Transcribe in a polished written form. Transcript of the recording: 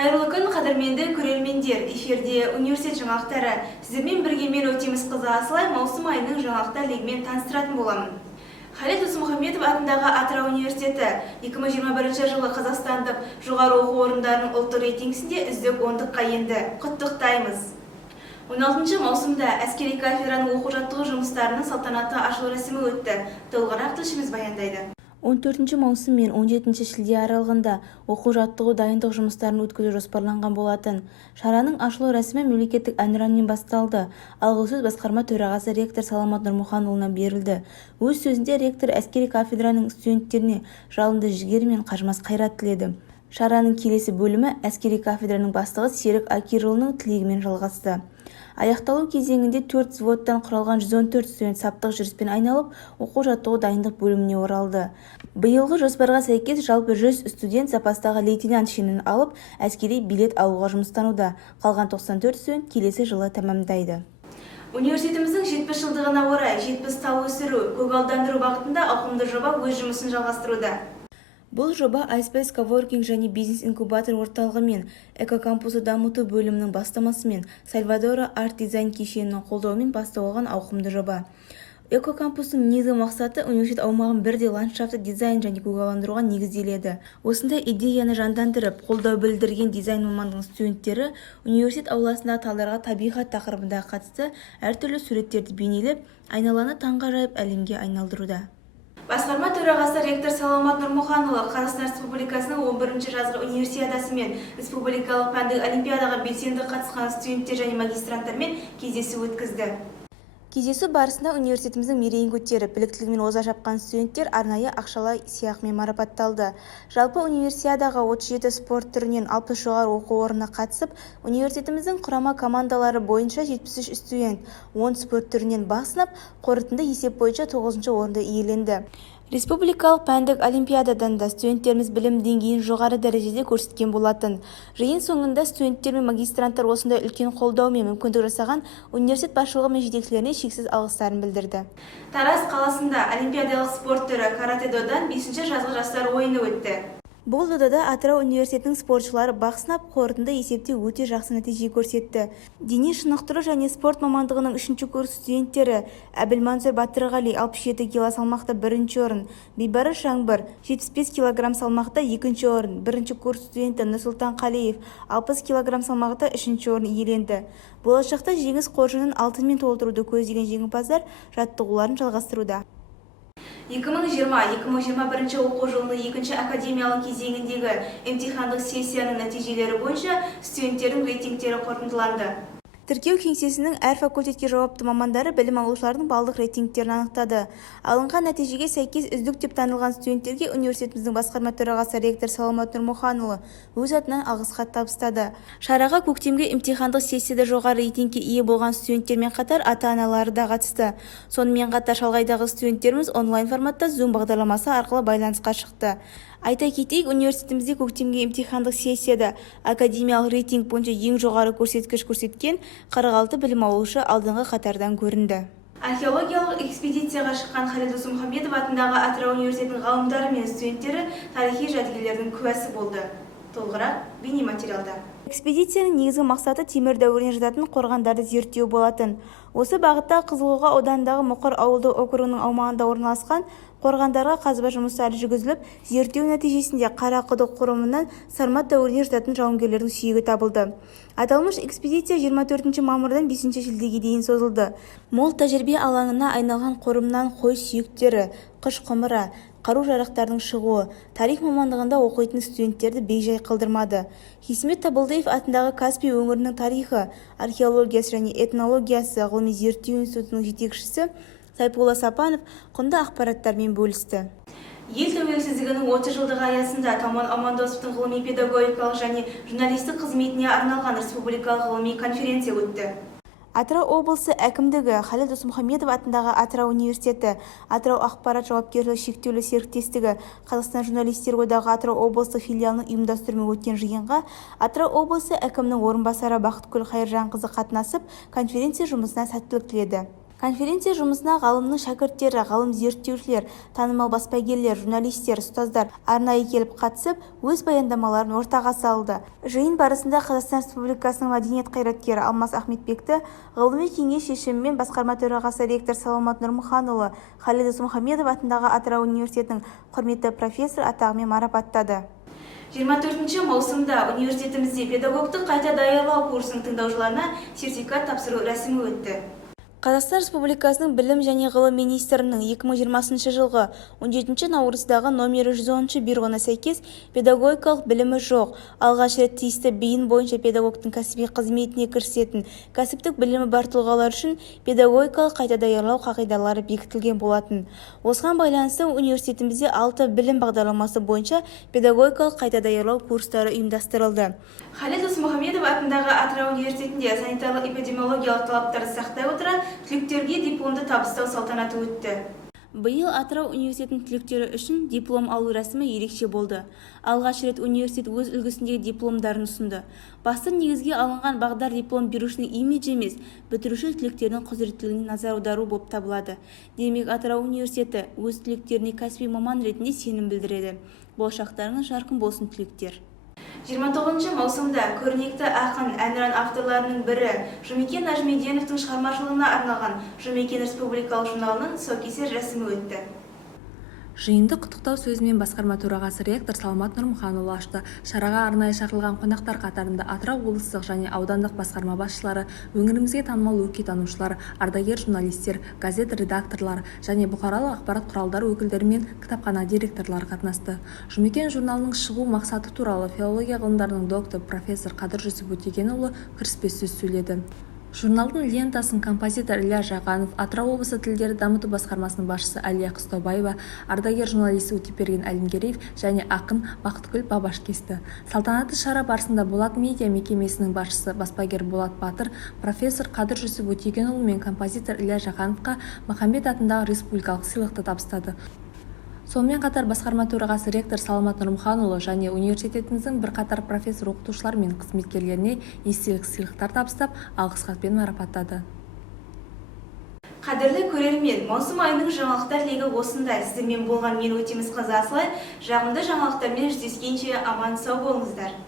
Қайырлы күн, қадірменді көрермендер. Эфирде университет жаңалықтары. Сіздермен бірге мен Өтеміс қызы Асылай маусым айының жаңалықтар легімен таныстыратын боламын. Халид Досмұхамедов атындағы Атырау университеті 2021 жылы қазақстандық жоғары оқу орындарының ұлттық рейтингісінде үздік 10-ға енді. Құттықтаймыз. 16 маусымда әскери кафедраның оқу-жаттығу жұмыстарының салтанатты ашылу рәсімі өтті. Толығырақ тілшіміз баяндайды. 14 маусым мен 17 шілде аралығында оқу-жаттығу дайындық жұмыстарын өткізу жоспарланған болатын. Шараның ашылу рәсімі мемлекеттік әнұранмен басталды. Алғы сөз басқарма төрағасы ректор Саламат Нұрмұханұлына берілді. Өз сөзінде ректор әскери кафедраның студенттеріне жалынды жігер мен қажымас қайрат тіледі. Шараның келесі бөлімі әскери кафедраның бастығы Серік Акирұлының тілегімен жалғасты. Аяқталу кезеңінде 4 взводтан құралған 114 студент саптық жүріспен айналып, оқу-жаттығу дайындық бөліміне оралды. Биылғы жоспарға сәйкес жалпы 100 студент запастағы лейтенант шенін алып, әскери билет алуға жұмыстануда. Қалған 94 студент келесі жылы тәмамдайды. Университетіміздің 70 жылдығына орай 70 тау өсіру, көгалдандыру бағытында ауқымды жоба өз жұмысын жалғастыруда. Бұл жоба iSpace Coworking және бизнес-инкубатор орталығы мен экокампусы дамыту бөлімінің бастамасымен Сальвадора арт-дизайн кешенінің қолдауымен басталған ауқымды жоба. Экокампустың негізгі мақсаты университет аумағын бірдей ландшафтты дизайн және көгалдандыруға негізделеді. Осындай идеяны жандандырып, қолдау білдірген дизайн мамандығының студенттері университет ауласындағы талдарға табиғат тақырыбына қатысты әртүрлі суреттерді бейнелеп, айналаны таңғажайып әлемге айналдыруда. Басқарма төрағасы ректор Саламат Нұрмұханұлы Қазақстан Республикасының 11-ші жазғы универсиадасы мен республикалық пәндік олимпиадаға белсенді қатысқан студенттер және магистранттармен кездесу өткізді. Кездесу барысында университетіміздің мерейін көтеріп, біліктілігімен оза шапқан студенттер арнайы ақшалай сыйақымен марапатталды. Жалпы универсиадаға 37 спорт түрінен 60 жоғары оқу орнына қатысып, университетіміздің құрама командалары бойынша 73 студент 10 спорт түрінен бақ сынап, қорытынды есеп бойынша 9-ші орынды иеленді. Республикалық пәндік олимпиададан да студенттеріміз білім деңгейін жоғары дәрежеде көрсеткен болатын. Жиын соңында студенттер мен магистранттар осындай үлкен қолдау мен мүмкіндік жасаған университет басшылығы мен жетекшілеріне шексіз алғыстарын білдірді. Тараз қаласында олимпиадалық спорт түрі каратэ-додан 5-ші жазғы жастар ойыны өтті. Бұл додада Атырау университетінің спортшылары бақ сынап, қорытынды есепте өте жақсы нәтиже көрсетті. Дене шынықтыру және спорт мамандығының 3-ші курс студенттері Әбілмансұр Батырғали 67 кг салмақта 1-ші орын, Бейбарыс Жаңбыр 75 кг салмақта 2-ші орын, 1-ші курс студенті Нұрсұлтан Қалиев 60 кг салмақта 3-ші орын иеленді. Болашақта жеңіс қоржынын алтынмен толтыруды көздеген жеңімпаздар жаттығуларын жалғастыруда. 2020-2021 оқу жылының 2-ші академиялық кезеңіндегі емтихандық сессияның нәтижелері бойынша студенттердің рейтингтері қорытындыланды. Тіркеу кеңсесінің әр факультетке жауапты мамандары білім алушылардың балдық рейтингтерін анықтады. Алынған нәтижеге сәйкес үздік деп танылған студенттерге университетіміздің басқарма төрағасы ректор Саламат Нұрмұханұлы өз атынан алғыс хат табыстады. Шараға көктемгі емтихандық сессияда жоғары рейтингке ие болған студенттермен қатар ата-аналары да қатысты. Сонымен қатар шалғайдағы студенттеріміз онлайн форматта Zoom бағдарламасы арқылы байланысқа шықты. Айта кетейік, университетімізде көктемгі емтихандық сессияда академиялық рейтинг бойынша ең жоғары көрсеткіш көрсеткен 46 білім алушы алдыңғы қатардан көрінді. Археологиялық экспедицияға шыққан Халид Досмұхамедов атындағы Атырау университетінің ғалымдары мен студенттері тарихи жәдігерлердің куәсі болды. Толығырақ бейнематериалда. Экспедицияның негізгі мақсаты темір дәуіріне жататын қорғандарды зерттеу болатын. Осы бағытта Қызылқоға ауданындағы Мұқыр ауылдық округінің аумағында орналасқан қорғандарға қазба жұмыстары жүргізіліп, зерттеу нәтижесінде Қарақұдық қорымынан Сармат дәуіріне жататын жауынгерлердің сүйегі табылды. Аталмыш экспедиция 24 мамырдан 5 шілдеге дейін созылды. Мол тәжірибе алаңына айналған қорымнан қой сүйектері, қыш құмыра, қару-жарақтардың шығуы, тарих мамандығында оқитын студенттерді бейжай қалдырмады. Хисмет Табылдиев атындағы Каспий өңірінің тарихы, археологиясы және этнологиясы ғылыми зерттеу институтының жетекшісі Сайпулла Сапанов құнды ақпараттармен бөлісті. Ел тәуелсіздігінің 30 жылдығы аясында Таман Амандосовтың ғылыми педагогикалық және журналистік қызметіне арналған республикалық ғылыми конференция өтті. Атырау облысы әкімдігі, Халид Досмұхамедов атындағы Атырау университеті, Атырау ақпарат жауапкершілігі шектеулі серіктестігі, Қазақстан журналистер одағы Атырау облыстық филиалының ұйымдастыруымен өткен жиынға Атырау облысы әкімінің орынбасары Бақытгүл Қайыржанқызы қатынасып, конференция жұмысына сәттілік тіледі. Конференция жұмысына ғалымның шәкірттері, ғалым зерттеушілер, танымал баспагерлер, журналистер, ұстаздар арнайы келіп қатысып, өз баяндамаларын ортаға салды. Жиын барысында Қазақстан Республикасының мәдениет қайраткері Алмас Ахметбекті ғылыми кеңес шешімімен басқарма төрағасы ректор Саламат Нұрмұханұлы Халид Досмұхамедов атындағы Атырау университетінің құрметті профессор атағымен марапаттады. 24 маусымда университетімізде педагогтық қайта даярлау курсының тыңдаушыларына сертификат тапсыру рәсімі өтті. Қазақстан Республикасының білім және ғылым министрінің 2020 жылғы 17 наурыздағы номері 110 бұйрығына сәйкес педагогикалық білімі жоқ, алғаш рет тиісті бейін бойынша педагогтың кәсіби қызметіне кірісетін кәсіптік білімі бар тұлғалар үшін педагогикалық қайта даярлау қағидалары бекітілген болатын. Осыған байланысты университетімізде 6 білім бағдарламасы бойынша педагогикалық қайта даярлау курстары ұйымдастырылды. Халид Досмұхамедов атындағы Атырау университетінде санитарлық-эпидемиологиялық талаптарды сақтай отыра түлектерге дипломды табыстау салтанаты өтті. Биыл Атырау университетінің түлектері үшін диплом алу рәсімі ерекше болды. Алғаш рет университет өз үлгісіндегі дипломдарын ұсынды. Басты негізге алынған бағдар диплом берушінің имиджі емес, бітіруші түлектердің құзыреттілігіне назар аудару болып табылады. Демек, Атырау университеті өз түлектеріне кәсіби маман ретінде сенім білдіреді. Болашақтарыңыз жарқын болсын, түлектер. 29 маусымда көрнекті ақын әнұран авторларының бірі Жұмекен Нәжімеденовтың шығармашылығына арналған Жұмекен Республикалық журналының тұсаукесер рәсімі өтті. Жиынды құттықтау сөзімен басқарма төрағасы ректор Саламат Нұрмұханұлы ашты. Шараға арнайы шақырылған қонақтар қатарында Атырау облыстық және аудандық басқарма басшылары, өңірімізге танымал өлкетанушылар, ардагер журналистер, газет редакторлары және бұқаралық ақпарат құралдары өкілдері мен кітапхана директорлары қатынасты. Жұмекен журналының шығу мақсаты туралы филология ғылымдарының доктор профессор Қадыр Жүсіп Өтегенұлы кіріспе сөз сөйледі. Журналдың лентасын композитор Илья Жағанов, Атырау облысы тілдерді дамыту басқармасының басшысы Әлия Қыстаубаева, ардагер журналист Өтепберген Әлімгереев және ақын Бақытгүл Бабаш кесті. Салтанатты шара барысында Болат медиа мекемесінің басшысы баспагер Болат Батыр, профессор Қадыр Жүсіп Өтегенұлы мен композитор Илья Жағановқа Махамбет атындағы республикалық сыйлықты табыстады. Сонымен қатар басқарма төрағасы ректор Саламат Нұрмұханұлы және университетіміздің бірқатар профессор оқытушылар мен қызметкерлеріне естелік сыйлықтар табыстап, алғыс хатпен марапаттады. Қадірлі көрермен, маусым айының жаңалықтар легі осындай. Сіздермен болған мен Өтеміс қызы Асылай. Жағымды жаңалықтармен жүздескенше аман сау болыңыздар.